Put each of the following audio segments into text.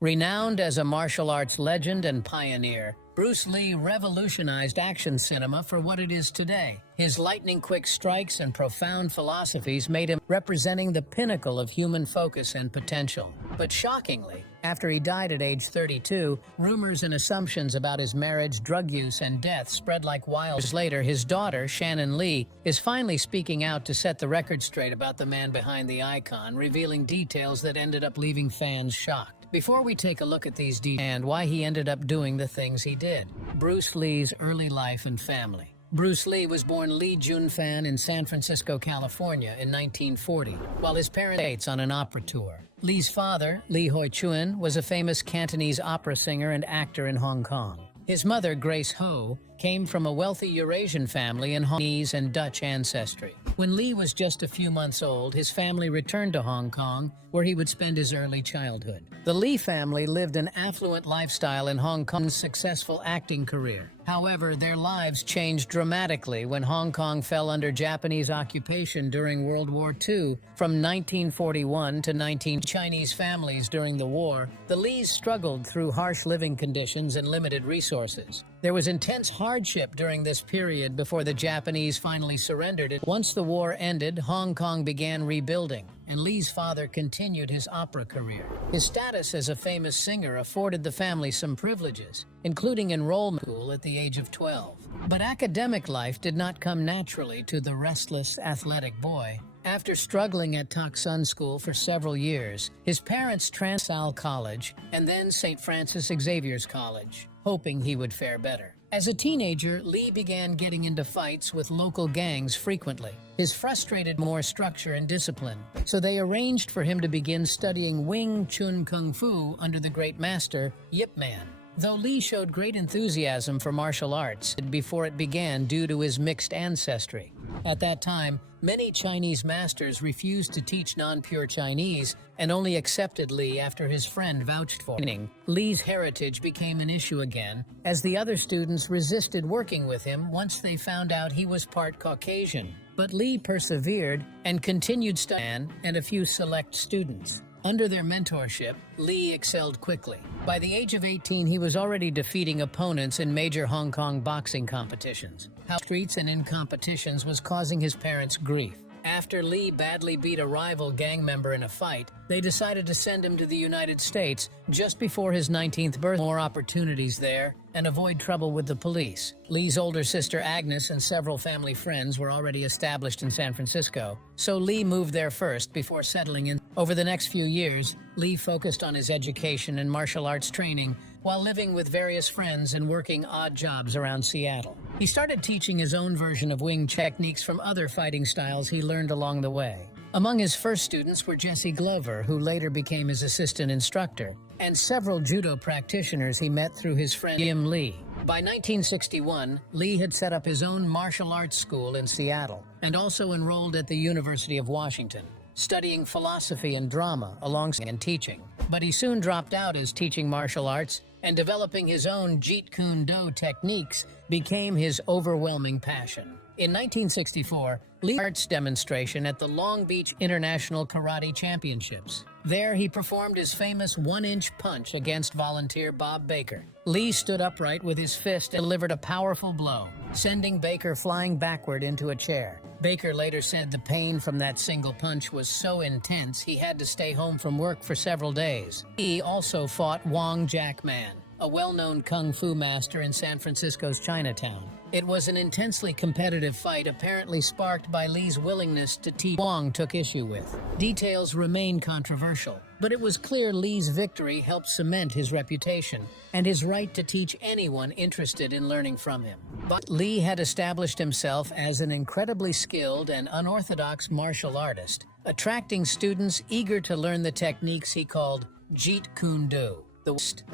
Renowned as a martial arts legend and pioneer, Bruce Lee revolutionized action cinema for what it is today. His lightning-quick strikes and profound philosophies made him representing the pinnacle of human focus and potential. But shockingly, after he died at age 32, rumors and assumptions about his marriage, drug use, and death spread like wildfire. Years later, his daughter, Shannon Lee, is finally speaking out to set the record straight about the man behind the icon, revealing details that ended up leaving fans shocked. Before we take a look at these details and why he ended up doing the things he did. Bruce Lee's early life and family. Bruce Lee was born Lee Jun-fan in San Francisco, California in 1940, while his parents were on an opera tour. Lee's father, Lee Hoi-chuen, was a famous Cantonese opera singer and actor in Hong Kong. His mother, Grace Ho, came from a wealthy Eurasian family in Hong Kong and Dutch ancestry. When Lee was just a few months old, his family returned to Hong Kong, where he would spend his early childhood. The Lee family lived an affluent lifestyle in Hong Kong's successful acting career. However, their lives changed dramatically when Hong Kong fell under Japanese occupation during World War II. From 1941 to 19 Chinese families during the war, the Lees struggled through harsh living conditions and limited resources. There was intense hardship during this period before the Japanese finally surrendered. Once the war ended, Hong Kong began rebuilding, and Lee's father continued his opera career. His status as a famous singer afforded the family some privileges, including enrollment in school at the age of 12. But academic life did not come naturally to the restless, athletic boy. After struggling at Tak Sun School for several years, his parents transferred to College and then St. Francis Xavier's College, hoping he would fare better. As a teenager, Lee began getting into fights with local gangs frequently. His frustrated more structure and discipline, so they arranged for him to begin studying Wing Chun Kung Fu under the great master, Yip Man. Though Lee showed great enthusiasm for martial arts before it began due to his mixed ancestry. At that time, many Chinese masters refused to teach non-pure Chinese and only accepted Lee after his friend vouched for him. Lee's heritage became an issue again, as the other students resisted working with him once they found out he was part Caucasian. But Lee persevered and continued studying and a few select students. Under their mentorship, Lee excelled quickly. By the age of 18, he was already defeating opponents in major Hong Kong boxing competitions. How streets and in competitions was causing his parents grief. After Lee badly beat a rival gang member in a fight, they decided to send him to the United States just before his 19th birthday. More opportunities there and avoid trouble with the police. Lee's older sister Agnes and several family friends were already established in San Francisco, so Lee moved there first before settling in. Over the next few years, Lee focused on his education and martial arts training while living with various friends and working odd jobs around Seattle. He started teaching his own version of wing techniques from other fighting styles he learned along the way. Among his first students were Jesse Glover, who later became his assistant instructor, and several judo practitioners he met through his friend Jim Lee. By 1961, Lee had set up his own martial arts school in Seattle and also enrolled at the University of Washington, studying philosophy and drama alongside and teaching. But he soon dropped out as teaching martial arts, and developing his own Jeet Kune Do techniques became his overwhelming passion. In 1964, Lee arts demonstration at the Long Beach International Karate Championships. There, he performed his famous one-inch punch against volunteer Bob Baker. Lee stood upright with his fist and delivered a powerful blow, sending Baker flying backward into a chair. Baker later said the pain from that single punch was so intense he had to stay home from work for several days. He also fought Wong Jack Man, a well-known kung fu master in San Francisco's Chinatown. It was an intensely competitive fight apparently sparked by Lee's willingness to teach. Wong took issue with. Details remain controversial, but it was clear Lee's victory helped cement his reputation and his right to teach anyone interested in learning from him. But Lee had established himself as an incredibly skilled and unorthodox martial artist, attracting students eager to learn the techniques he called Jeet Kune Do.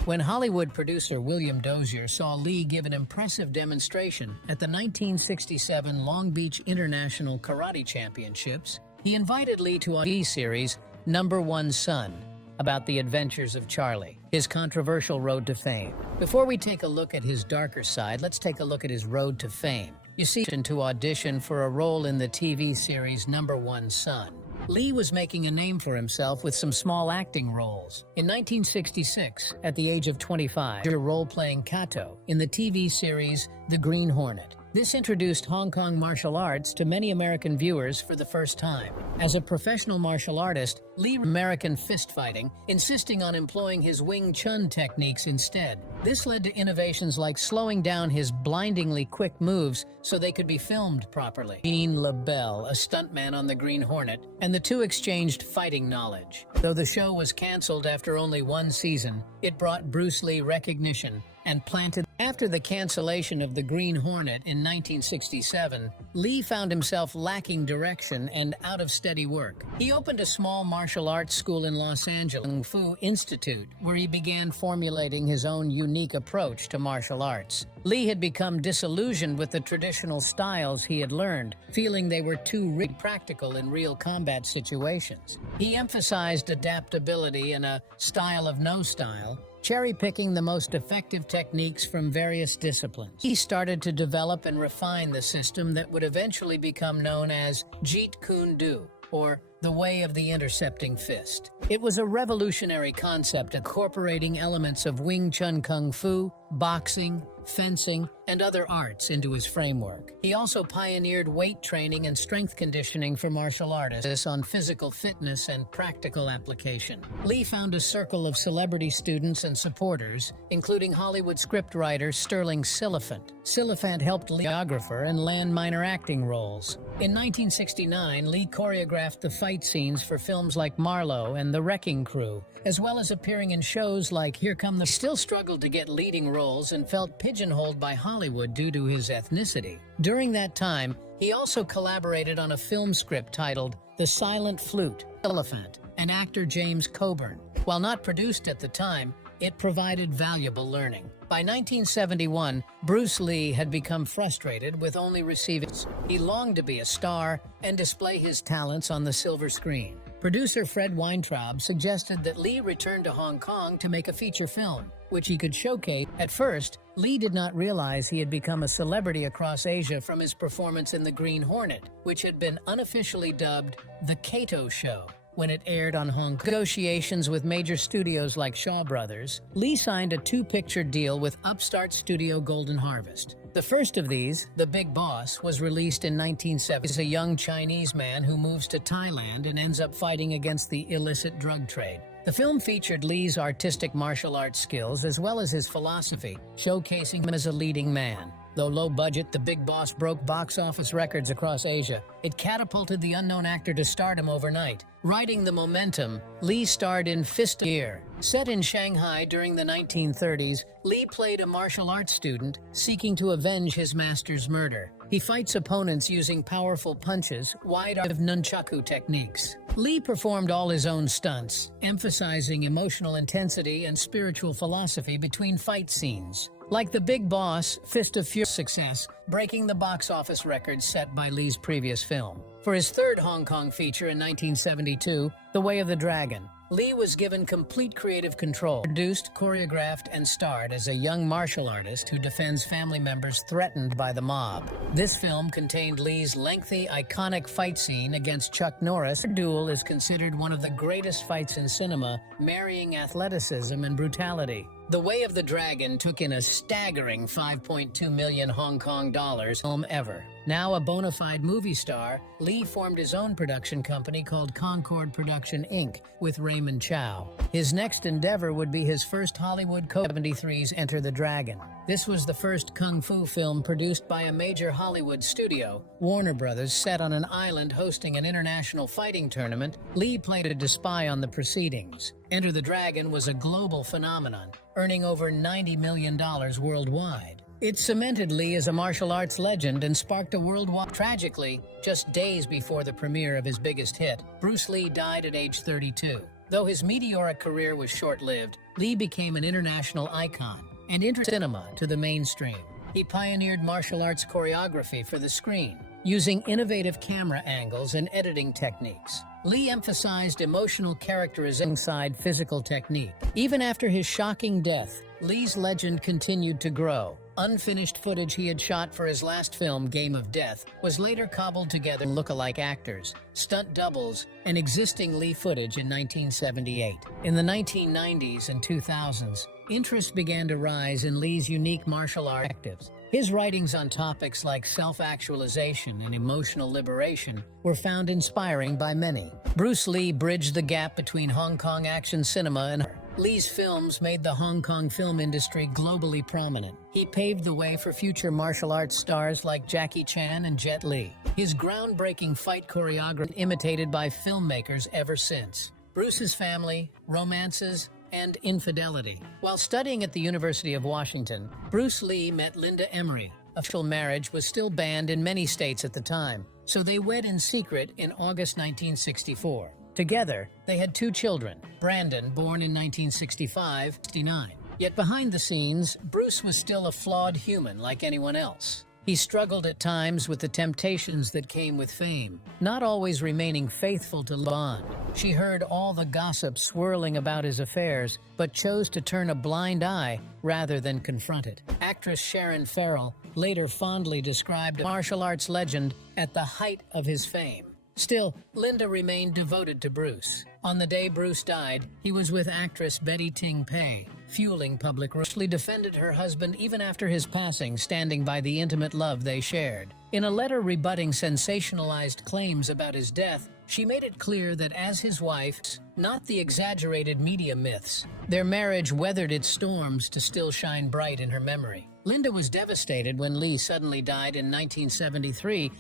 When Hollywood producer William Dozier saw Lee give an impressive demonstration at the 1967 Long Beach International Karate Championships, he invited Lee to a series, Number One Son, about the adventures of Charlie, his controversial road to fame. Before we take a look at his darker side, let's take a look at his road to fame. You see, to audition for a role in the TV series Number One Son. Lee was making a name for himself with some small acting roles. In 1966, at the age of 25, he role-playing Kato in the TV series The Green Hornet. This introduced Hong Kong martial arts to many American viewers for the first time. As a professional martial artist, Lee American fist fighting, insisting on employing his Wing Chun techniques instead. This led to innovations like slowing down his blindingly quick moves so they could be filmed properly. Jean LaBelle, a stuntman on the Green Hornet, and the two exchanged fighting knowledge. Though the show was canceled after only one season, it brought Bruce Lee recognition and planted. After the cancellation of the Green Hornet in 1967, Lee found himself lacking direction and out of steady work. He opened a small martial arts school in Los Angeles, Kung Fu Institute, where he began formulating his own unique approach to martial arts. Lee had become disillusioned with the traditional styles he had learned, feeling they were too practical in real combat situations. He emphasized adaptability and a style of no style, cherry-picking the most effective techniques from various disciplines. He started to develop and refine the system that would eventually become known as Jeet Kune Do, or the way of the intercepting fist. It was a revolutionary concept incorporating elements of Wing Chun Kung Fu, boxing, fencing, and other arts into his framework. He also pioneered weight training and strength conditioning for martial artists on physical fitness and practical application. Lee found a circle of celebrity students and supporters, including Hollywood scriptwriter Sterling Silliphant. Silliphant helped Lee choreographer and land minor acting roles. In 1969, Lee choreographed the fight scenes for films like Marlowe and The Wrecking Crew, as well as appearing in shows like Here Come the... He still struggled to get leading roles and felt pigeonholed by Hollywood due to his ethnicity. During that time, he also collaborated on a film script titled The Silent Flute, Elephant, and actor James Coburn. While not produced at the time, it provided valuable learning. By 1971, Bruce Lee had become frustrated with only receiving. He longed to be a star and display his talents on the silver screen. Producer Fred Weintraub suggested that Lee return to Hong Kong to make a feature film, which he could showcase. At first, Lee did not realize he had become a celebrity across Asia from his performance in The Green Hornet, which had been unofficially dubbed The Kato Show. When it aired on Hong Kong negotiations with major studios like Shaw Brothers, Lee signed a two-picture deal with upstart studio Golden Harvest. The first of these, The Big Boss, was released in 1970. He's a young Chinese man who moves to Thailand and ends up fighting against the illicit drug trade. The film featured Lee's artistic martial arts skills as well as his philosophy, showcasing him as a leading man. Though low budget, The Big Boss broke box office records across Asia. It catapulted the unknown actor to stardom overnight. Riding the momentum, Lee starred in Fist of Year. Set in Shanghai during the 1930s, Lee played a martial arts student seeking to avenge his master's murder. He fights opponents using powerful punches, wide of nunchaku techniques. Lee performed all his own stunts, emphasizing emotional intensity and spiritual philosophy between fight scenes. Like The Big Boss, Fist of Fury success, breaking the box office record set by Lee's previous film. For his third Hong Kong feature in 1972, The Way of the Dragon, Lee was given complete creative control. Produced, choreographed, and starred as a young martial artist who defends family members threatened by the mob. This film contained Lee's lengthy, iconic fight scene against Chuck Norris. The duel is considered one of the greatest fights in cinema, marrying athleticism and brutality. The Way of the Dragon took in a staggering 5.2 million Hong Kong dollars film ever. Now a bona fide movie star, Lee formed his own production company called Concord Production Inc. with Raymond Chow. His next endeavor would be his first Hollywood co-73's Enter the Dragon. This was the first kung fu film produced by a major Hollywood studio, Warner Brothers, set on an island hosting an international fighting tournament. Lee played a spy on the proceedings. Enter the Dragon was a global phenomenon, earning over $90 million worldwide. It cemented Lee as a martial arts legend and sparked a worldwide. Tragically, just days before the premiere of his biggest hit, Bruce Lee died at age 32. Though his meteoric career was short-lived, Lee became an international icon and entered cinema to the mainstream. He pioneered martial arts choreography for the screen, using innovative camera angles and editing techniques. Lee emphasized emotional characterization alongside physical technique. Even after his shocking death, Lee's legend continued to grow, Unfinished footage he had shot for his last film, Game of Death, was later cobbled together look-alike actors, stunt doubles, and existing Lee footage in 1978. In the 1990s and 2000s, interest began to rise in Lee's unique martial art actives. His writings on topics like self-actualization and emotional liberation were found inspiring by many. Bruce Lee bridged the gap between Hong Kong action cinema and Lee's films made the Hong Kong film industry globally prominent. He paved the way for future martial arts stars like Jackie Chan and Jet Li. His groundbreaking fight choreography imitated by filmmakers ever since. Bruce's family, romances, and infidelity. While studying at the University of Washington, Bruce Lee met Linda Emery. Official marriage was still banned in many states at the time, so they wed in secret in August 1964. Together, they had 2 children, Brandon, born in 1965-69. Yet behind the scenes, Bruce was still a flawed human like anyone else. He struggled at times with the temptations that came with fame, not always remaining faithful to Bond. She heard all the gossip swirling about his affairs, but chose to turn a blind eye rather than confront it. Actress Sharon Farrell later fondly described a martial arts legend at the height of his fame. Still, Linda remained devoted to Bruce. On the day Bruce died, he was with actress Betty Ting Pei, fueling public rumors. Lee defended her husband even after his passing, standing by the intimate love they shared. In a letter rebutting sensationalized claims about his death, she made it clear that as his wife, not the exaggerated media myths, their marriage weathered its storms to still shine bright in her memory. Linda was devastated when Lee suddenly died in 1973,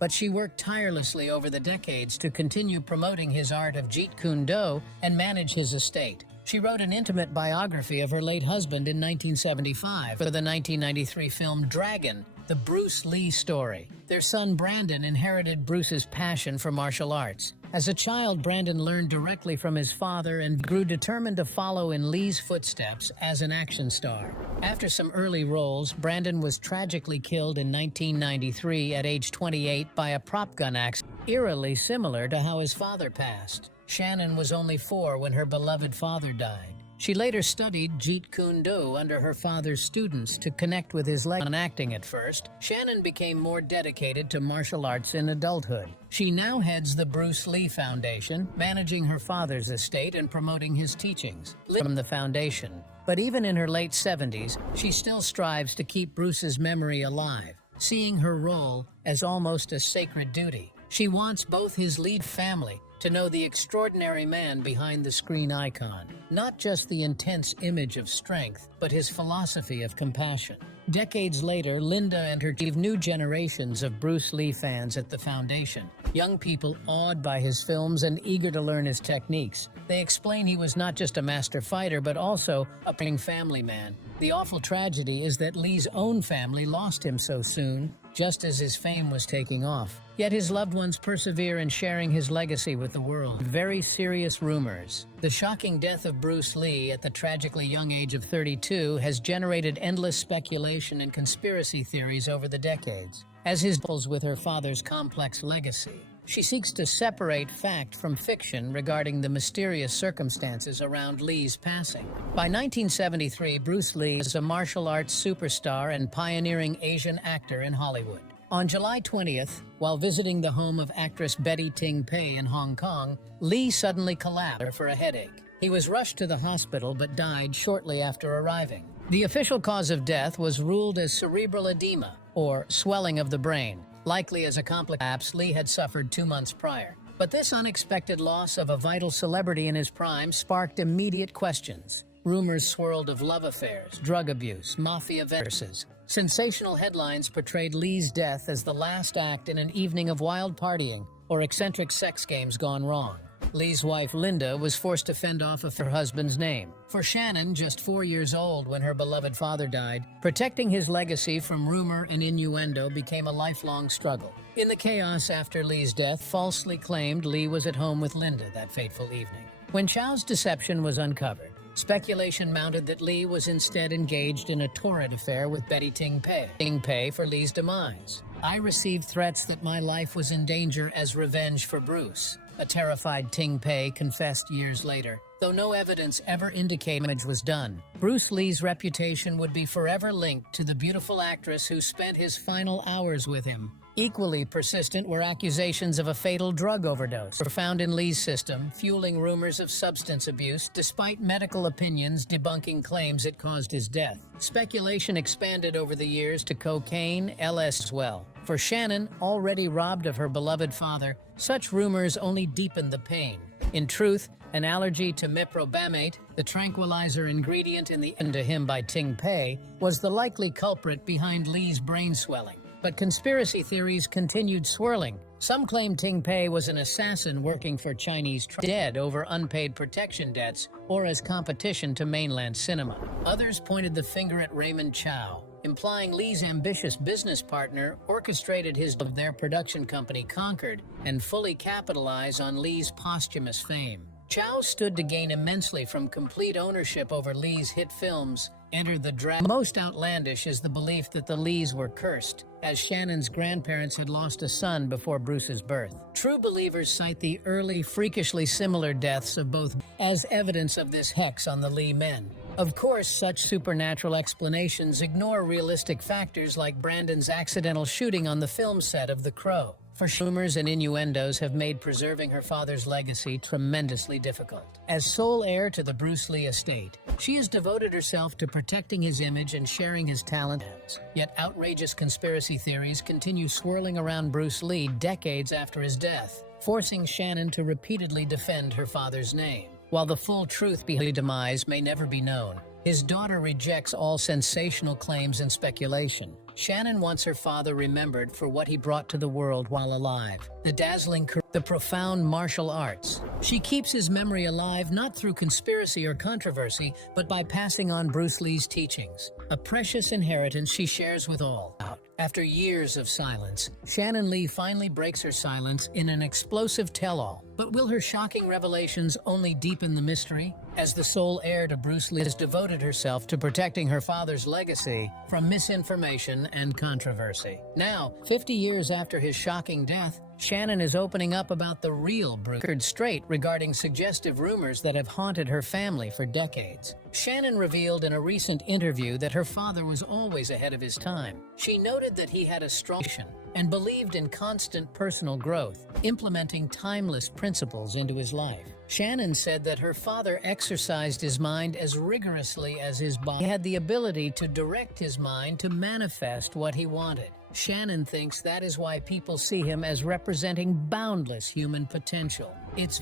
but she worked tirelessly over the decades to continue promoting his art of Jeet Kune Do and manage his estate. She wrote an intimate biography of her late husband in 1975 for the 1993 film Dragon, the Bruce Lee story. Their son Brandon inherited Bruce's passion for martial arts. As a child, Brandon learned directly from his father and grew determined to follow in Lee's footsteps as an action star. After some early roles, Brandon was tragically killed in 1993 at age 28 by a prop gun accident, eerily similar to how his father passed. Shannon was only 4 when her beloved father died. She later studied Jeet Kune Do under her father's students to connect with his legacy. On acting at first, Shannon became more dedicated to martial arts in adulthood. She now heads the Bruce Lee Foundation, managing her father's estate and promoting his teachings from the foundation. But even in her late 70s, she still strives to keep Bruce's memory alive, seeing her role as almost a sacred duty. She wants both his lead family to know the extraordinary man behind the screen icon, not just the intense image of strength, but his philosophy of compassion. Decades later, Linda and her team new generations of Bruce Lee fans at the foundation. Young people awed by his films and eager to learn his techniques. They explain he was not just a master fighter, but also a family man. The awful tragedy is that Lee's own family lost him so soon, just as his fame was taking off. Yet his loved ones persevere in sharing his legacy with the world. Very serious rumors. The shocking death of Bruce Lee at the tragically young age of 32 has generated endless speculation and conspiracy theories over the decades. As his battles with her father's complex legacy, she seeks to separate fact from fiction regarding the mysterious circumstances around Lee's passing. By 1973, Bruce Lee is a martial arts superstar and pioneering Asian actor in Hollywood. On July 20th, while visiting the home of actress Betty Ting Pei in Hong Kong, Lee suddenly collapsed for a headache. He was rushed to the hospital but died shortly after arriving. The official cause of death was ruled as cerebral edema, or swelling of the brain, likely as a collapse Lee had suffered 2 months prior. But this unexpected loss of a vital celebrity in his prime sparked immediate questions. Rumors swirled of love affairs, drug abuse, mafia verses. Sensational headlines portrayed Lee's death as the last act in an evening of wild partying or eccentric sex games gone wrong. Lee's wife, Linda, was forced to fend off of her husband's name. For Shannon, just 4 years old when her beloved father died, protecting his legacy from rumor and innuendo became a lifelong struggle. In the chaos after Lee's death, falsely claimed Lee was at home with Linda that fateful evening. When Chow's deception was uncovered, speculation mounted that Lee was instead engaged in a torrid affair with Betty Ting Pei for Lee's demise. I received threats that my life was in danger as revenge for Bruce. A terrified Ting Pei confessed years later, though no evidence ever indicated damage was done. Bruce Lee's reputation would be forever linked to the beautiful actress who spent his final hours with him. Equally persistent were accusations of a fatal drug overdose found in Lee's system, fueling rumors of substance abuse despite medical opinions debunking claims it caused his death. Speculation expanded over the years to cocaine, LSD as well. For Shannon, already robbed of her beloved father, such rumors only deepened the pain. In truth, an allergy to meprobamate, the tranquilizer ingredient in the end to him by Ting Pei, was the likely culprit behind Lee's brain swelling. But conspiracy theories continued swirling. Some claimed Ting Pei was an assassin working for Chinese dead over unpaid protection debts or as competition to mainland cinema. Others pointed the finger at Raymond Chow, implying Lee's ambitious business partner orchestrated of their production company Concord and fully capitalize on Lee's posthumous fame. Chow stood to gain immensely from complete ownership over Lee's hit films. Enter the drama. Most outlandish is the belief that the Lees were cursed, as Shannon's grandparents had lost a son before Bruce's birth. True believers cite the early, freakishly similar deaths of both as evidence of this hex on the Lee men. Of course, such supernatural explanations ignore realistic factors like Brandon's accidental shooting on the film set of The Crow. For rumors and innuendos have made preserving her father's legacy tremendously difficult. As sole heir to the Bruce Lee estate, she has devoted herself to protecting his image and sharing his talents. Yet outrageous conspiracy theories continue swirling around Bruce Lee decades after his death, forcing Shannon to repeatedly defend her father's name. While the full truth behind his demise may never be known, his daughter rejects all sensational claims and speculation. Shannon wants her father remembered for what he brought to the world while alive: the dazzling career, the profound martial arts. She keeps his memory alive not through conspiracy or controversy, but by passing on Bruce Lee's teachings, a precious inheritance she shares with all. After years of silence, Shannon Lee finally breaks her silence in an explosive tell-all. But will her shocking revelations only deepen the mystery? As the sole heir to Bruce Lee has devoted herself to protecting her father's legacy from misinformation and controversy. Now, 50 years after his shocking death, Shannon is opening up about the real Bruce straight regarding suggestive rumors that have haunted her family for decades. Shannon revealed in a recent interview that her father was always ahead of his time. She noted that he had a strong vision and believed in constant personal growth, implementing timeless principles into his life. Shannon said that her father exercised his mind as rigorously as his body. He had the ability to direct his mind to manifest what he wanted. Shannon thinks that is why people see him as representing boundless human potential. It's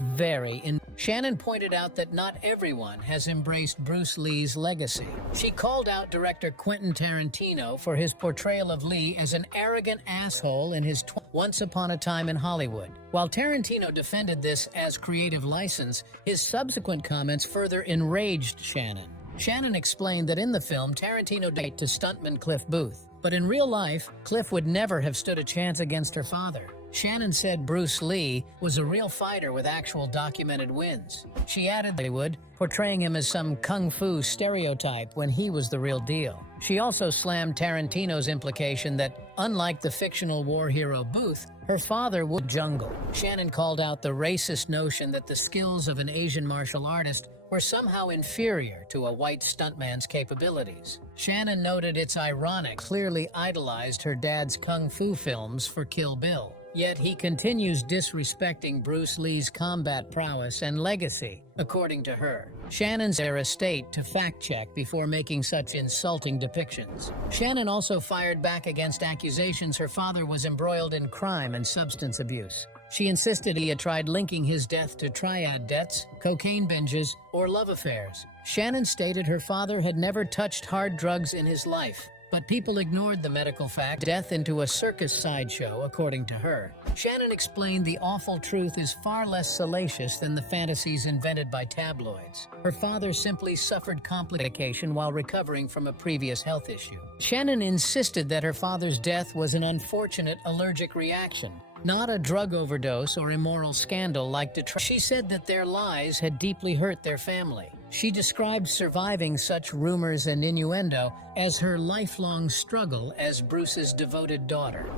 Shannon pointed out that not everyone has embraced Bruce Lee's legacy. She called out director Quentin Tarantino for his portrayal of Lee as an arrogant asshole in his Once Upon a Time in Hollywood. While Tarantino defended this as creative license, his subsequent comments further enraged Shannon. Shannon explained that in the film, Tarantino dated to stuntman Cliff Booth, but in real life, Cliff would never have stood a chance against her father. Shannon said Bruce Lee was a real fighter with actual documented wins. She added Hollywood, portraying him as some kung fu stereotype when he was the real deal. She also slammed Tarantino's implication that, unlike the fictional war hero Booth, her father would jungle. Shannon called out the racist notion that the skills of an Asian martial artist were somehow inferior to a white stuntman's capabilities. Shannon noted it's ironic, clearly idolized her dad's kung fu films for Kill Bill. Yet he continues disrespecting Bruce Lee's combat prowess and legacy, according to her. Shannon's their estate to fact-check before making such insulting depictions. Shannon also fired back against accusations her father was embroiled in crime and substance abuse. She insisted he had tried linking his death to triad debts, cocaine binges, or love affairs. Shannon stated her father had never touched hard drugs in his life, but people ignored the medical fact death into a circus sideshow, according to her. Shannon explained the awful truth is far less salacious than the fantasies invented by tabloids. Her father simply suffered complication while recovering from a previous health issue. Shannon insisted that her father's death was an unfortunate allergic reaction, not a drug overdose or immoral scandal like Detroit. She said that their lies had deeply hurt their family. She described surviving such rumors and innuendo as her lifelong struggle as Bruce's devoted daughter.